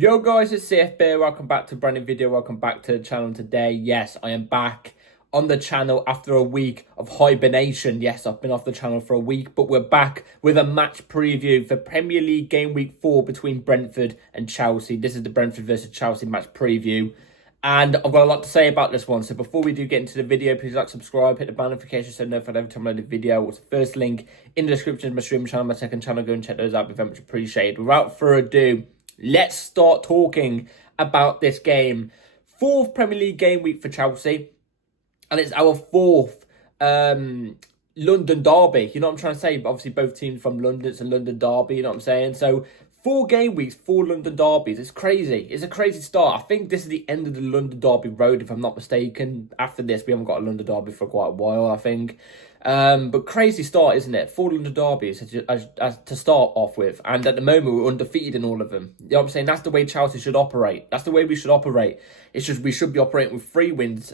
Yo guys, it's CFB. Welcome back to a brand new video. Welcome back to the channel today. Yes, I am back on the channel after a week of hibernation. Yes, I've been off the channel for a week, but we're back with a match preview for Premier League game week 4 between Brentford and Chelsea. This is the Brentford versus Chelsea match preview. And I've got a lot to say about this one. So before we do get into the video, please like, subscribe, hit the bell notification so notified every time I load a video. It's the first link in the description of my streaming channel, my second channel. Go and check those out. Be very much appreciated. Without further ado, let's start talking about this game. 4th Premier League game week for Chelsea. And it's our 4th London derby. You know what I'm trying to say? But obviously, both teams from London. It's a London derby. You know what I'm saying? So, 4 game weeks, 4 London derbies. It's crazy. It's a crazy start. I think this is the end of the London derby road, if I'm not mistaken. After this, we haven't got a London derby for quite a while, I think. But crazy start, isn't it? 4 London derbies as to start off with. And at the moment, we're undefeated in all of them. You know what I'm saying? That's the way Chelsea should operate. That's the way we should operate. It's just we should be operating with 3 wins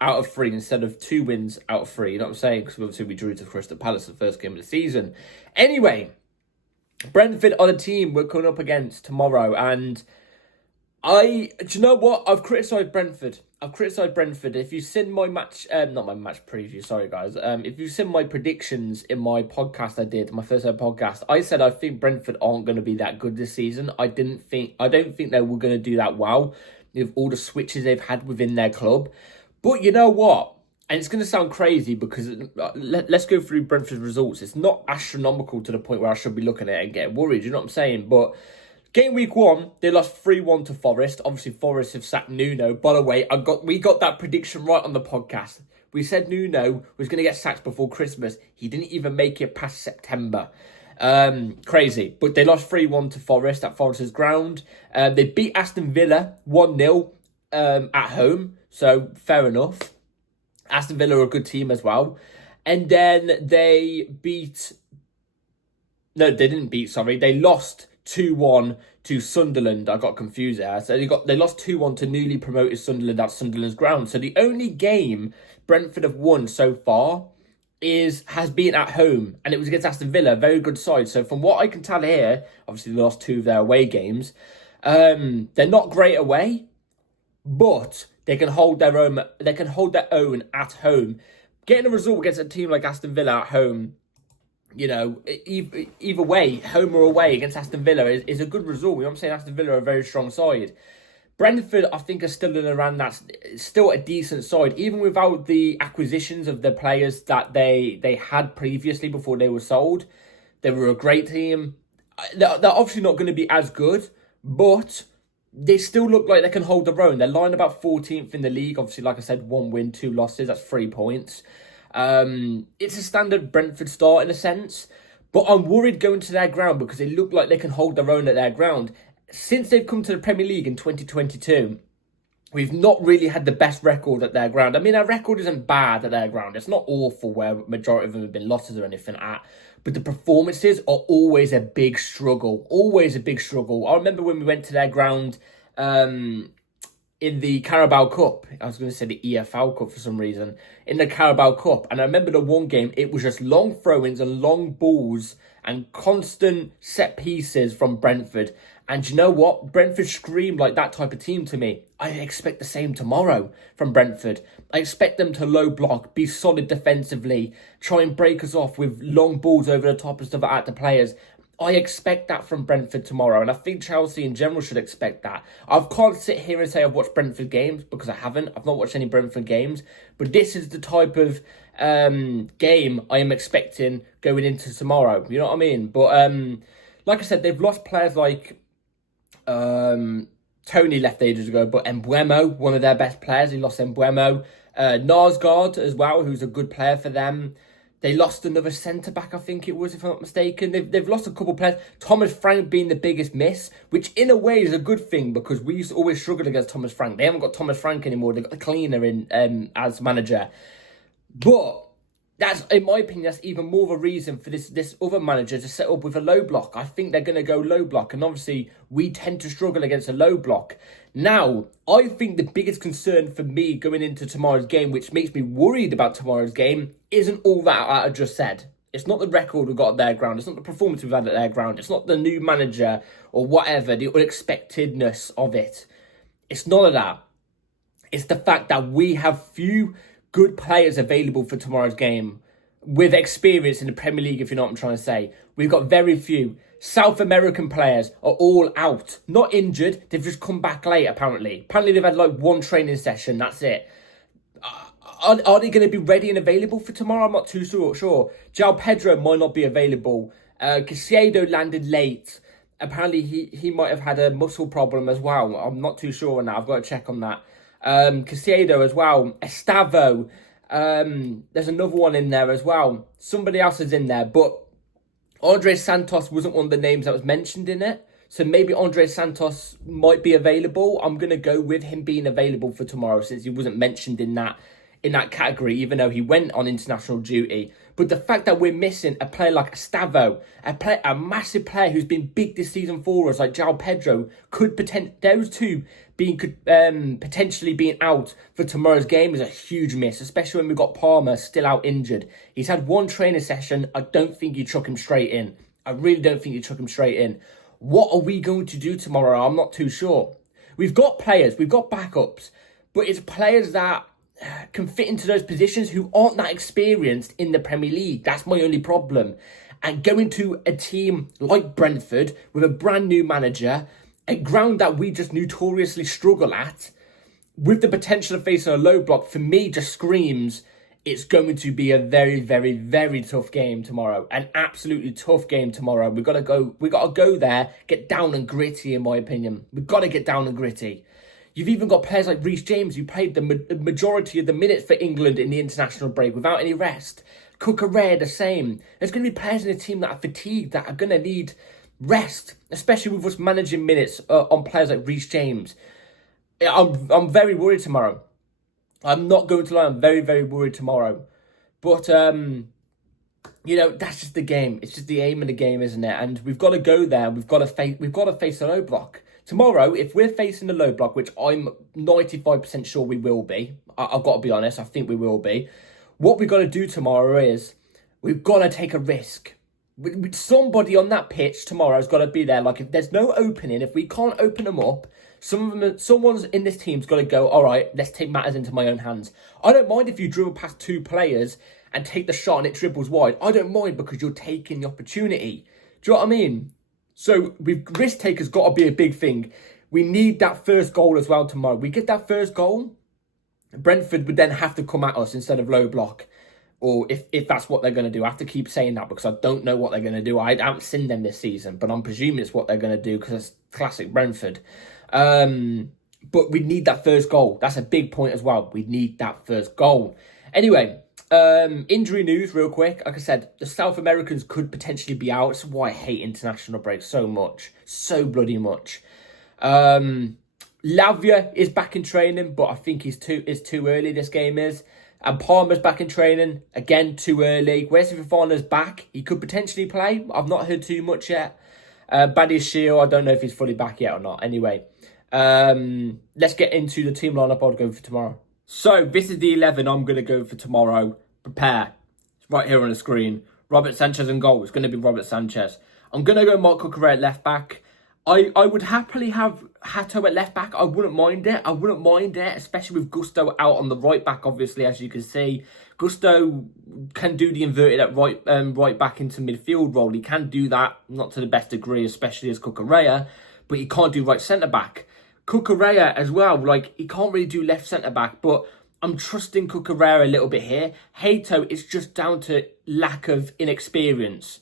out of 3 instead of 2 wins out of 3. You know what I'm saying? Because obviously we drew to Crystal Palace the first game of the season. Anyway, Brentford are the team we're coming up against tomorrow. And do you know what? I've criticised Brentford. If you've seen my match, not my match preview, sorry guys. If you've seen my predictions in my podcast I did, my first ever podcast, I said I think Brentford aren't going to be that good this season. I don't think they were going to do that well with all the switches they've had within their club. But you know what? And it's going to sound crazy because let's go through Brentford's results. It's not astronomical to the point where I should be looking at it and getting worried. You know what I'm saying? But game week 1, they lost 3-1 to Forest. Obviously, Forest have sacked Nuno. By the way, we got that prediction right on the podcast. We said Nuno was going to get sacked before Christmas. He didn't even make it past September. Crazy. But they lost 3-1 to Forest at Forest's ground. They beat Aston Villa 1-0 at home. So, fair enough. Aston Villa are a good team as well. And then they beat... No, they didn't beat, sorry. They lost 2-1 to Sunderland. I got confused there. So they lost 2-1 to newly promoted Sunderland at Sunderland's ground. So the only game Brentford have won so far has been at home, and it was against Aston Villa, a very good side. So from what I can tell here, obviously they lost 2 of their away games. They're not great away, but they can hold their own. They can hold their own at home. Getting a result against a team like Aston Villa at home, you know, either way, home or away against Aston Villa is a good result. You know what I'm saying? Aston Villa are a very strong side. Brentford, I think, are still in around that, still a decent side, even without the acquisitions of the players that they had previously before they were sold. They were a great team. They're obviously not going to be as good, but they still look like they can hold their own. They're lying about 14th in the league. Obviously, like I said, 1 win, 2 losses. That's 3 points. It's a standard Brentford start in a sense, but I'm worried going to their ground because they look like they can hold their own at their ground. Since they've come to the Premier League in 2022, we've not really had the best record at their ground. I mean, our record isn't bad at their ground. It's not awful where majority of them have been losses or anything at, but the performances are always a big struggle. Always a big struggle. I remember when we went to their ground, in the Carabao Cup. I was going to say the EFL Cup for some reason. In the Carabao Cup. And I remember the one game, it was just long throw-ins and long balls and constant set pieces from Brentford. And you know what? Brentford screamed like that type of team to me. I expect the same tomorrow from Brentford. I expect them to low block, be solid defensively, try and break us off with long balls over the top and stuff at the players. I expect that from Brentford tomorrow, and I think Chelsea in general should expect that. I can't sit here and say I've watched Brentford games, because I haven't. I've not watched any Brentford games, but this is the type of game I am expecting going into tomorrow. You know what I mean? But like I said, they've lost players like Tony left ages ago, but Embuemo, one of their best players, he lost Embuemo. Narsgaard as well, who's a good player for them. They lost another centre-back, I think it was, if I'm not mistaken. They've lost a couple of players. Thomas Frank being the biggest miss, which in a way is a good thing because we used to always struggle against Thomas Frank. They haven't got Thomas Frank anymore. They've got the cleaner in as manager. But that's, in my opinion, that's even more of a reason for this other manager to set up with a low block. I think they're going to go low block. And obviously, we tend to struggle against a low block. Now, I think the biggest concern for me going into tomorrow's game, which makes me worried about tomorrow's game, isn't all that I just said. It's not the record we've got at their ground. It's not the performance we've had at their ground. It's not the new manager or whatever, the unexpectedness of it. It's none of that. It's the fact that we have few good players available for tomorrow's game with experience in the Premier League, if you know what I'm trying to say. We've got very few. South American players are all out. Not injured. They've just come back late, apparently. Apparently, they've had like one training session. That's it. Are they going to be ready and available for tomorrow? I'm not too sure. Pedro might not be available. Caicedo landed late. Apparently, he might have had a muscle problem as well. I'm not too sure on that. I've got to check on that. Caicedo as well. Estavo. There's another one in there as well. Somebody else is in there. But Andre Santos wasn't one of the names that was mentioned in it. So maybe Andre Santos might be available. I'm going to go with him being available for tomorrow since he wasn't mentioned in that category, even though he went on international duty. But the fact that we're missing a player like Estavo, a massive player who's been big this season for us, like Pedro, those two potentially being out for tomorrow's game is a huge miss, especially when we've got Palmer still out injured. He's had one training session. I don't think you chuck him straight in. I really don't think you chuck him straight in. What are we going to do tomorrow? I'm not too sure. We've got players, we've got backups, but it's players that can fit into those positions who aren't that experienced in the Premier League. That's my only problem. And going to a team like Brentford with a brand new manager, a ground that we just notoriously struggle at, with the potential of facing a low block, for me just screams it's going to be a very, very, very tough game tomorrow. An absolutely tough game tomorrow. We got to go there, get down and gritty, in my opinion. We've got to get down and gritty. You've even got players like Reece James, who played the majority of the minutes for England in the international break without any rest. Cucurella, the same. There's going to be players in the team that are fatigued, that are going to need rest, especially with us managing minutes on players like Reece James. I'm very worried tomorrow. I'm not going to lie, I'm very, very worried tomorrow. But, you know, that's just the game. It's just the aim of the game, isn't it? And we've got to go there. We've got to face a low block. Tomorrow, if we're facing the low block, which I'm 95% sure we will be, I've got to be honest, I think we will be, what we've got to do tomorrow is we've got to take a risk. Somebody on that pitch tomorrow has got to be there. Like, if there's no opening, if we can't open them up, someone's in this team's got to go, all right, let's take matters into my own hands. I don't mind if you dribble past two players and take the shot and it dribbles wide. I don't mind, because you're taking the opportunity. Do you know what I mean? So risk takers got to be a big thing. We need that first goal as well tomorrow. We get that first goal, Brentford would then have to come at us instead of low block. Or if that's what they're going to do. I have to keep saying that because I don't know what they're going to do. I haven't seen them this season, but I'm presuming it's what they're going to do because it's classic Brentford. But we need that first goal. That's a big point as well. We need that first goal. Anyway, injury news real quick. Like I said, the South Americans could potentially be out. That's why I hate international breaks so much. So bloody much. Lavia is back in training, but I think it's too early, this game is. And Palmer's back in training. Again, too early. Wesley Fofana's back. He could potentially play. I've not heard too much yet. Badiashile, I don't know if he's fully back yet or not. Anyway, let's get into the team lineup I'll go for tomorrow. So, this is the 11 I'm going to go for tomorrow. Prepare. It's right here on the screen. Robert Sanchez in goal. It's going to be Robert Sanchez. I'm going to go Mark Cucurella at left back. I would happily have Hato at left back. I wouldn't mind it. Especially with Gusto out on the right back, obviously, as you can see. Gusto can do the inverted at right back into midfield role. He can do that, not to the best degree, especially as Cucurella, but he can't do right centre-back. Cucurella as well, like, he can't really do left centre-back, but I'm trusting Cucurella a little bit here. Hato is just down to lack of inexperience.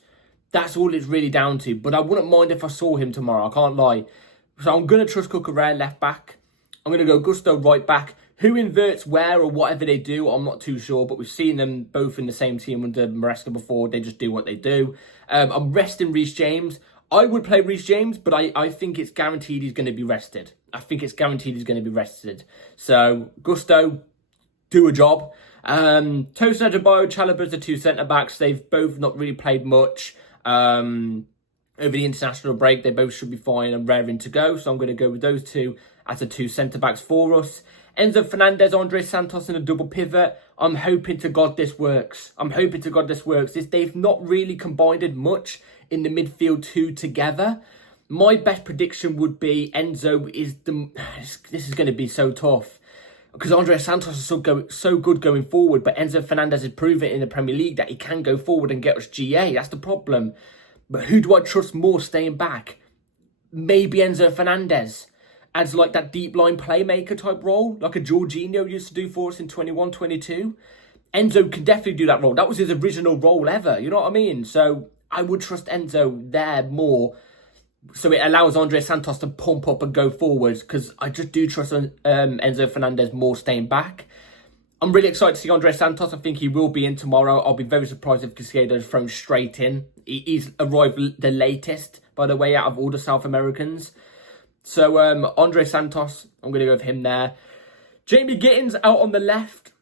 That's all it's really down to. But I wouldn't mind if I saw him tomorrow. I can't lie. So I'm going to trust Cucurella left back. I'm going to go Gusto right back. Who inverts where or whatever they do, I'm not too sure. But we've seen them both in the same team under Maresca before. They just do what they do. I'm resting Reece James. I would play Reece James, but I think it's guaranteed he's going to be rested. So Gusto, do a job. Tosin Adebayo, Chalobah's the two centre-backs. They've both not really played much. Over the international break, they both should be fine and raring to go. So I'm going to go with those two as the two centre-backs for us. Enzo Fernandez, Andre Santos in a double pivot. I'm hoping to God this works. They've not really combined much in the midfield two together. My best prediction would be Enzo is the... This is going to be so tough. Because Andre Santos is so good going forward, but Enzo Fernandez has proven in the Premier League that he can go forward and get us GA. That's the problem. But who do I trust more staying back? Maybe Enzo Fernandez as like that deep line playmaker type role, like a Jorginho used to do for us in 21-22. Enzo can definitely do that role. That was his original role ever, you know what I mean? So I would trust Enzo there more. So it allows Andre Santos to pump up and go forward, because I just do trust Enzo Fernandez more staying back. I'm really excited to see Andre Santos. I think he will be in tomorrow. I'll be very surprised if Cascado is thrown straight in. He's arrived the latest, by the way, out of all the South Americans. So Andre Santos, I'm going to go with him there. Jamie Gittins out on the left.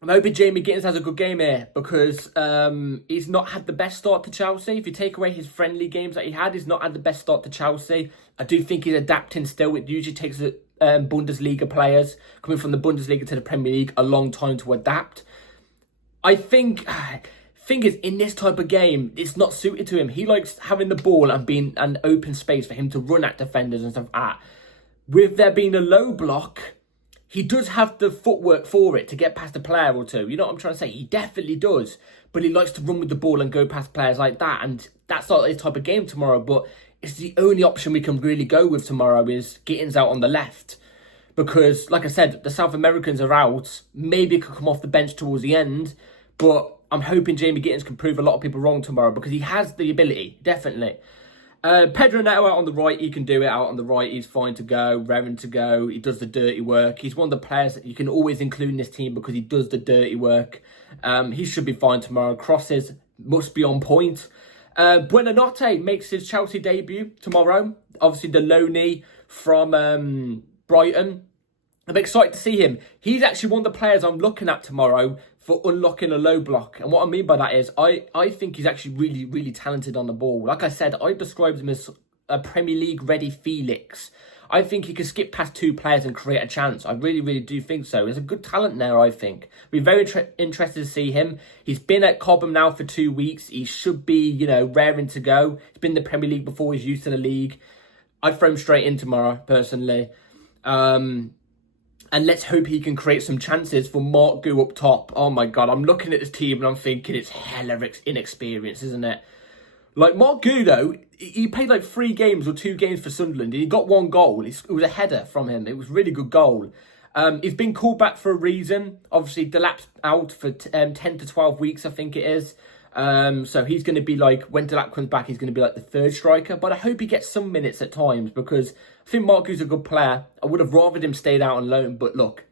I'm hoping Jamie Gittins has a good game here, because he's not had the best start to Chelsea. If you take away his friendly games that he had, he's not had the best start to Chelsea. I do think he's adapting still. It usually takes Bundesliga players coming from the Bundesliga to the Premier League a long time to adapt. I think is in this type of game, it's not suited to him. He likes having the ball and being an open space for him to run at defenders and stuff like that. With there being a low block, he does have the footwork for it to get past a player or two. You know what I'm trying to say? He definitely does. But he likes to run with the ball and go past players like that. And that's not his type of game tomorrow. But it's the only option we can really go with tomorrow is Gittins out on the left. Because, like I said, the South Americans are out. Maybe it could come off the bench towards the end. But I'm hoping Jamie Gittins can prove a lot of people wrong tomorrow, because he has the ability, definitely. Pedro Neto out on the right, he can do it out on the right. He's fine to go, raring to go. He does the dirty work. He's one of the players that you can always include in this team because he does the dirty work. He should be fine tomorrow. Crosses must be on point. Buonanotte makes his Chelsea debut tomorrow. Obviously, the loanee from Brighton. I'm excited to see him. He's actually one of the players I'm looking at tomorrow for unlocking a low block. And what I mean by that is I think he's actually really, really talented on the ball. Like I said, I described him as a Premier League ready Felix. I think he can skip past two players and create a chance. I really, really do think so. There's a good talent there, I think. We're very interested to see him. He's been at Cobham now for 2 weeks. He should be, you know, raring to go. He's been in the Premier League before. He's used to the league. I'd throw him straight in tomorrow, personally. And let's hope he can create some chances for Mark Gu up top. Oh my God, I'm looking at this team and I'm thinking it's hella inexperience, isn't it? Like Mark Gu though, he played like 3 games or 2 games for Sunderland and he got 1 goal. It was a header from him. It was a really good goal. He's been called back for a reason. Obviously, Delap's out for 10 to 12 weeks, I think it is. So he's going to be like, when Delap comes back, he's going to be like the 3rd striker. But I hope he gets some minutes at times because I think Mark Gu's a good player. I would have rather him stayed out on loan. But look,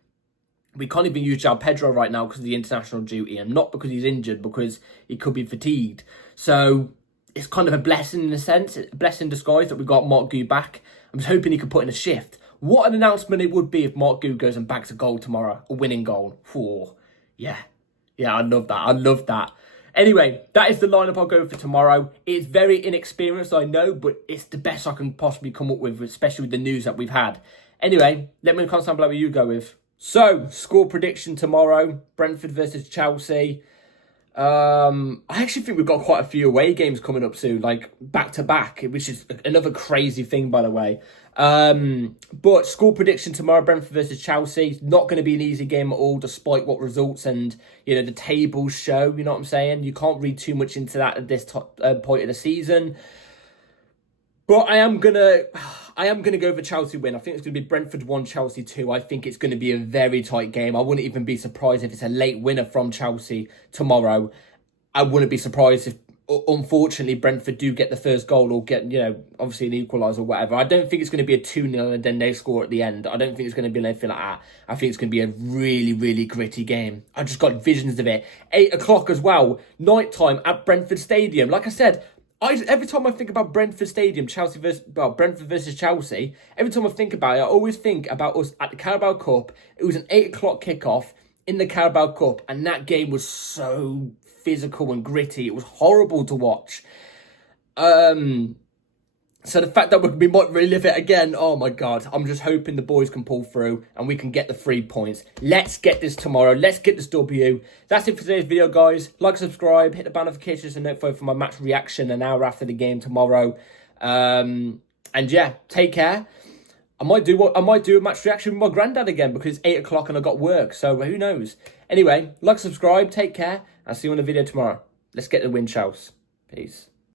we can't even use João Pedro right now because of the international duty and not because he's injured, because he could be fatigued. So it's kind of a blessing in a sense, a blessing in disguise that we got Mark Gu back. I'm just hoping he could put in a shift. What an announcement it would be if Mark Gu goes and bags a goal tomorrow, a winning goal. Oh, yeah, I'd love that. Anyway, that is the lineup I'll go for tomorrow. It's very inexperienced, I know, but it's the best I can possibly come up with, especially with the news that we've had. Anyway, let me know in the comments down below what you go with. So, score prediction tomorrow, Brentford versus Chelsea. I actually think we've got quite a few away games coming up soon, like back-to-back, which is another crazy thing, by the way. But score prediction tomorrow, Brentford versus Chelsea. Not going to be an easy game at all, despite what results and, you know, the tables show, you know what I'm saying? You can't read too much into that at this point of the season. But I am gonna go for Chelsea win. I think it's gonna be Brentford 1, Chelsea 2. I think it's gonna be a very tight game. I wouldn't even be surprised if it's a late winner from Chelsea tomorrow. I wouldn't be surprised if, unfortunately, Brentford do get the first goal or get, you know, obviously an equaliser or whatever. I don't think it's going to be a 2-0 and then they score at the end. I don't think it's going to be anything like that. I think it's going to be a really, really gritty game. I just got visions of it. 8 o'clock as well, night time at Brentford Stadium. Like I said, every time I think about Brentford Stadium, Brentford versus Chelsea, every time I think about it, I always think about us at the Carabao Cup. It was an 8 o'clock kickoff in the Carabao Cup, and that game was so physical and gritty. It was horrible to watch. So the fact that we might relive it again, oh my God, I'm just hoping the boys can pull through and we can get the 3 points. Let's get this tomorrow. Let's get this W. That's it for today's video, guys. Like, subscribe, hit the bell notifications and notify for my match reaction an hour after the game tomorrow. And yeah, take care. I might do a match reaction with my granddad again because it's 8 o'clock and I got work. So who knows? Anyway, like, subscribe, take care. I'll see you on the video tomorrow. Let's get the win, Charles. Peace.